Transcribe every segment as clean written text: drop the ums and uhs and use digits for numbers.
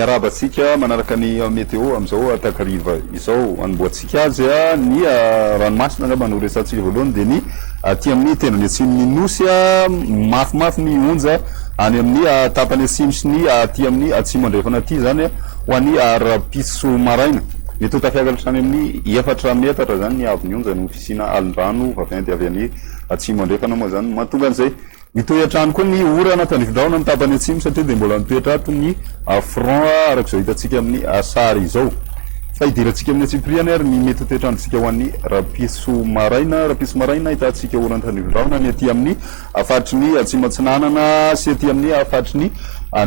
miarabatsika manaraka ny météo amizao atakariva izao anboatsika azy ny ranomasina angamba no resantsika voalohany de ny aty amin'ny tendrony atsimony nosy mafimafy ny onja any amin'ny tapany atsimo sy ny aty amin'ny atsimo andrefana aty zany ho an'ny rapiso maraina mety ho tafiakatra hatrany amin'ny 4 metatra zany ny avy ny onja no fisina alondrano vaventy avy any atsimo andrefana moa zany mahatonga an'izay mitohy hatrany koa ny ora anatan'ny ny tapany atsimo satria de mbola mitoetra ato ny front arak'izao hitantsika amin'ny sary izao fa idirantsika amin'ny atsipriany ary ny mety toetrandrotsika ho an'ny rapiso maraina hitantsika ora anatan'ny ny aty amin'ny afatry ny atsimo atsinanana sy aty amin'ny afatry ny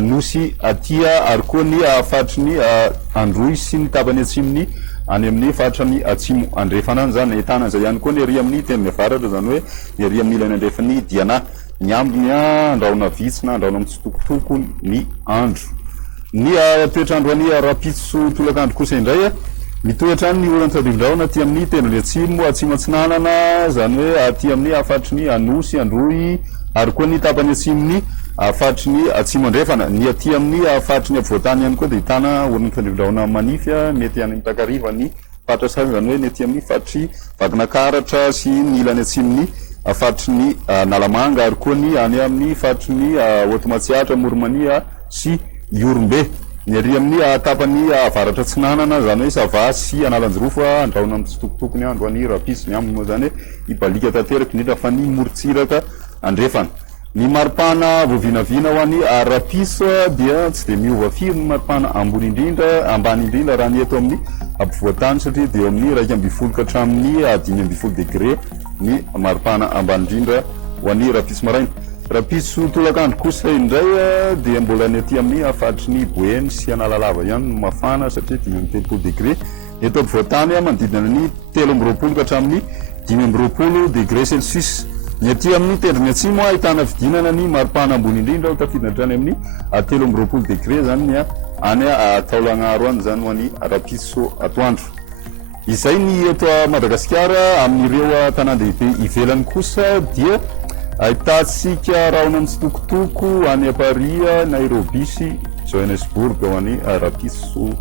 nosy atia ary koa ny afatry ny androy sy ny tapany atsimony any amin'ny fatra ny atsimo andrefana any zany ahitana an'izay ihany koa ny ary amin'ny teniny avaratra zany hoe ny ary amin'ny ilany andrefany diana ny ambiny andraona vitsy na andraona mitsitokotoko ny andro ny toetrandro any rapiso tolakandro kosa indray mitoetra ny ora antadivondraona aty amin'ny tenony atsimo atsinanana zany hoe aty amin'ny afatry ny anosy androy ary koa ny tapany atsimony afatry ny atsimo andrefana ny aty amin'ny afatry ny avoatany ihany koa de hitana ora antadivondraona manify mety any mitakariva ny fatra sary zany hoe ny aty amin'ny fatry vakinakaratra sy ny ilany atsimony afatry ny nalamanga ary koa ny any amin'ny fatry ny otomatsiatra moromania sy iorombe ny ary amin'ny tapany avaratra tsinanana zany hoe sava sy analanjirofo andraona mitsitokotokony andro any rapiso ny aminy moa zany hoe ibalika tanteraka indrindra fa ny morotsiraka andrefana ny maripana voavinavina ho any rapiso dia tsy de miova firy ny maripana ambany indrindra raha ny eto amin'ny ampivoatany satria de eo amin'ny 2 ka hatramin'ny 5 degré ny maripana ambany indrindra ho any rapiso maraina rapiso tolakandro kosa indray dia mbola ny aty amin'ny afatry ny boeny sy analalava ihany no mafana satria 5 degré eto ampivoatany manodidina ny 3 ka hatramin'ny 5 degré celsius ny aty amin'ny tendrony atsimo ahitana vidinana ny maripana ambony indrindra ho tafidina hatrany amin'ny 3 degré zany ny any taolagnaro any zany ho any rapiso atoandro izay ny eto Madagasikara amin'ireo tanàn-dehibe ivelany kosa dia ahitantsika rahona mitsitokotoko any Paris, Nairobi sy Johannesburg ho any rapiso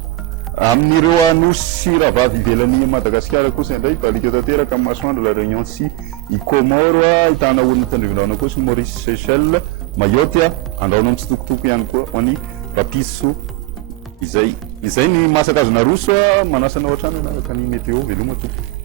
amin'ireo anosy ravavy ivelany Madagasikara kosa indray balika tanteraka amin'ny masoandro la Réunion sy i Comore ahitana olona tandrivondraona kosa Maurice, Seychelles, Mayotte andraona mitsitokotoko ihany koa ho any rapiso izay ny masaka azona roso manasana ohatrany anaraka ny météo veloma tompoko